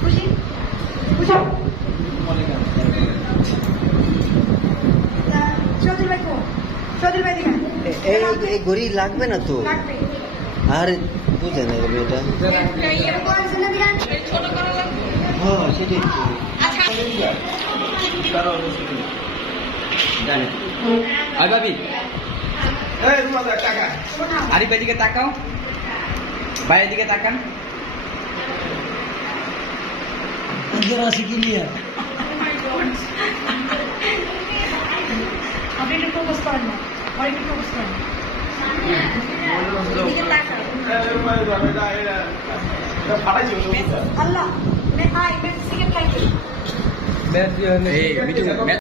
খুশি খুশি চৌধুরী ভাই কো চৌধুরী ভাই দিকে এই ঘড়ি লাগবে না তো লাগবে আর বুঝে না এটা এরকম আছে না দিগান ছোট করা লাগবে হ্যাঁ সেটাই আচ্ছা জানি আর ভাবি আরিফ ভাই দিকে তাকাও ভাইয়ের দিকে তাকান আছে কি নিয়ে আপনি একটু ফোকাস করেন না আর একটু ফোকাস করেন এদিকে তাকান আল্লাহ मैं आई मैं सिगरेट खाई এই মিঠু